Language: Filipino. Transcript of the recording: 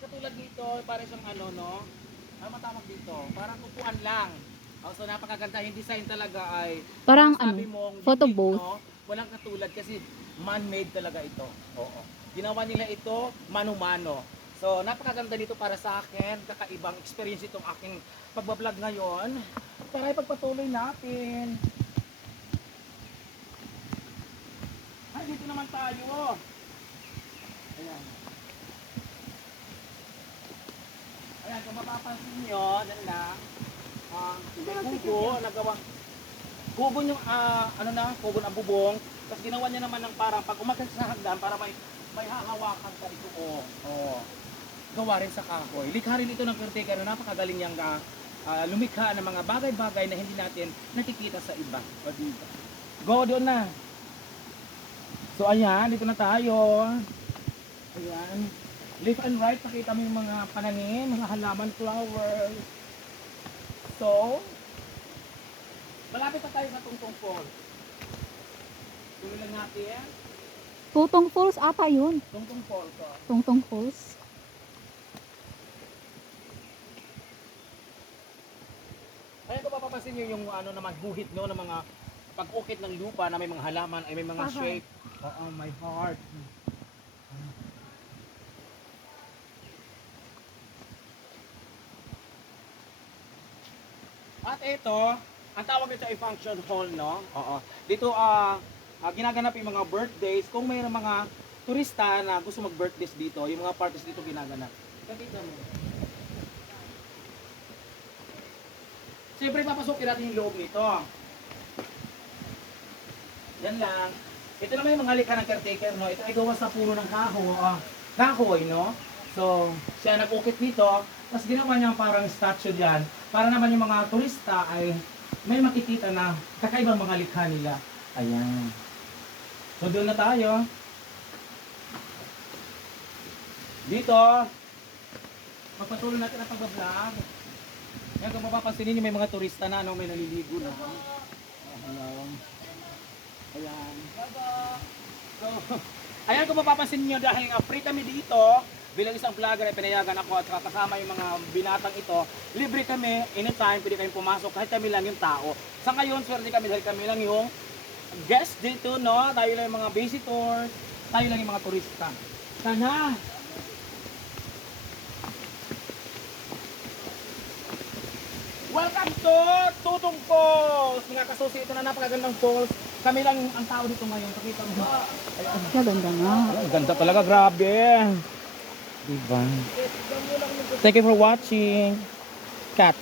katulad dito, para siyang ano, no? Ano matawag dito? Parang tupuan lang. Oh, so napakaganda yung design talaga ay Parang ano, mong photo unique, booth. no? Walang katulad kasi man-made talaga ito. Oo. Ginawa nila ito mano-mano. So napakaganda nito para sa akin. Kakaibang experience itong aking pagbablog ngayon. Para ipagpatuloy natin. Ay, dito naman tayo. oh. Ayan. Ayan, kung mapapansin nyo, lang. Ah, may kubo, nagawa. Kubo yung, ah, ano na, kubo ng bubong. Tapos ginawa niya naman ng parang, pag umakyat sa hagdan, para may, may hahawakan ka ito. Oh, oh. Gawa rin sa kahoy. Likha rin ito ng caretaker na napakagaling niyang ah, lumikha ng mga bagay-bagay na hindi natin nakikita sa iba. O dito. Go doon na. So ayan, dito na tayo. Ayan. Left and right, nakita mo yung mga pananim, mga halaman, flowers. So, malapit na tayo sa Tungtong Falls. Tuloy lang natin. Tutong Falls ata yun. Tungtong Falls. Oh. Tungtong Falls. Ayan kung mapapansin nyo yung ano naman guhit no ng mga pag-ukit ng lupa na may mga halaman ay may mga Aha. shape. Oo, my heart. At ito, ang tawag nito ay function hall, no? Oo. Dito ah ah, ginaganap yung mga birthdays. Kung may mga turista na gusto mag-birthdays dito, yung mga parties dito ginaganap. Kapita mo. Siyempre, papasukin natin yung loob nito. Yan lang. Ito naman yung mga likha ng caretaker, no? Ito ay gawa sa puno ng kahoy, ah, kahoy, no? So, siya nag-ukit dito, tapos ginawa niya parang statue diyan para naman yung mga turista ay may makikita na kakaibang mga likha nila. Ayan. So, doon na tayo. Dito, magpatuloy natin ang pagbablog. Yan, kung mapapansin ninyo, may mga turista na, no? may naliligo na. Oh, hello. Ayan. So, ayan kung mapapansin niyo dahil nga free kami dito, bilang isang vlogger ay pinayagan ako at kasama yung mga binatang ito, libre kami, anytime pwede kayong pumasok kahit kami lang yung tao. Sa ngayon, swerte kami dahil kami lang yung guest dito, no? Tayo lang yung mga visitors, tayo lang yung mga turista. Sana! Welcome to Tutong Falls! Mga kasusi, ito na napakagandang falls. Kami lang ang tao dito ngayon. Pakita mo. Maganda nga. Ang ganda talaga, grabe. Diba? Thank you for watching. Cat.